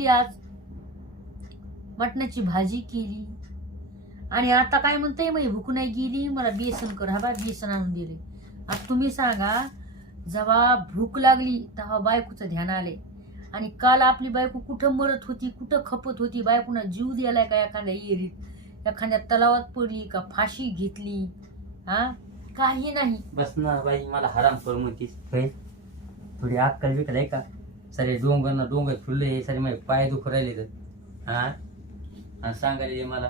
केली आज, मटणाची भाजी केली. आणि आता काय म्हणते, मग भूक नाही गेली, मला बेसन कर. हा बा बेसन आणून दिले. आता तुम्ही सांगा, जेव्हा भूक लागली तेव्हा बायकोचं ध्यान आले. आणि काल आपली बायको कुठं मरत होती, कुठं खपत होती, बायकोना जीव द्यायलाय का एखाद्या एरीत, एखाद्या तलावात पडली का फाशी घेतली, हा काही नाही. बस ना बाई, मला हराम कर म्हणतीस. थोडी अक्कल बिकल आहे का? सारे डोंगर फुलले, हे सारे माझे पाय दुख राहिले तर हा, आणि सांगायला मला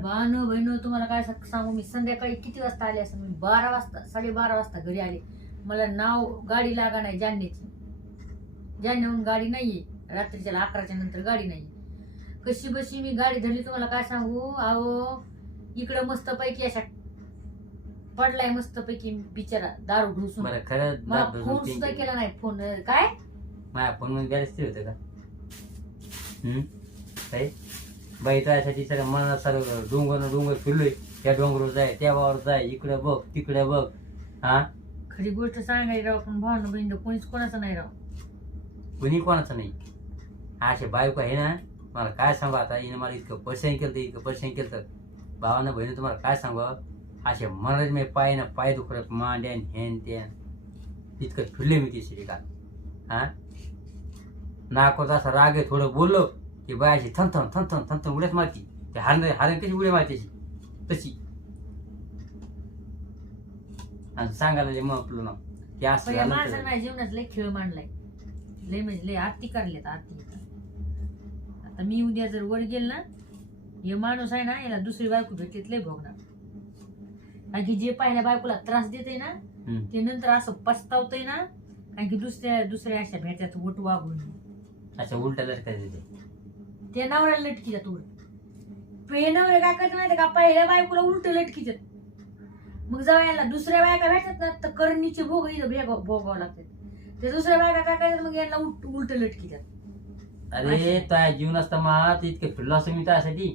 भानो बहिणो, तुम्हाला काय सांगू मी, संध्याकाळी किती वाजता आले असं, मी 12 वाजता 12:30 वाजता घरी आले. मला नाव गाडी लागा नाही जाणण्याची, जाणण्याहून गाडी नाहीये, रात्रीच्या 11च्या नंतर गाडी नाहीये. कशी बशी मी गाडी धरली, तुम्हाला काय सांगू. अहो इकडं मस्त पैकी अशा पडलाय, मस्त पैकी बिचारा दारू ढुसून. बरं खरं मला फोन सुद्धा केला नाही. फोन काय माझ्या फोन मध्ये बॅलन्स होतं का? काय बाई त्यासाठी सगळं मनात सारं डोंगर फिरलोय, त्या डोंगरावर जाय, त्या वावर जाय, इकडे बघ तिकडे बघ. हा खरी गोष्ट सांगायची राव, पण भावना बहिण कोणीच कोणाचं नाही राव, कुणी कोणाचं नाही. असे बायको आहे ना, मला काय सांगू आता, हिनं मला इतकं परेशान केलं भावानं बहिणी, तुम्हाला काय सांगू, असे मनात मी पाय दुखत मांड्यान हेन त्यान इतकं फिरले मी तिसरी का. हा नाकोत असा राग आहे, थोडं बोललो की बायाशी थन उड्याच मारती. ते हारण कशी उड्या मारते तशी. आणि सांगायला मग आपलं ना की असं माणसानं माझ्या जीवनात लय खेळ मांडलाय, लय म्हणजे लय आरती काढलेत आरती. आता मी उद्या जर वर गेल ना, हे माणूस आहे ना, याला दुसरी बायको भेटत लय भोगणार. कारण की जे पहिल्या बायकोला त्रास देते ना, ते नंतर असं पस्तावतय ना, कारण की दुसऱ्या अशा भेटतात उठ वागून. अच्छा उलटा लटकायचं ते नवऱ्याला लटकीतात उलट. पे नवरे काय करत नाही का, पहिल्या बायकोला उलट लटकीतात. मग जेव्हा याला दुसऱ्या बायका भेटतात ना, तर करणीचे भोग इथं भोगावं लागतात. ते दुसऱ्या बायका काय करतात, मग यांना उलट लटकीतात. अरे त्या जीवन असता मा इतके फिरलो असं मी त्यासाठी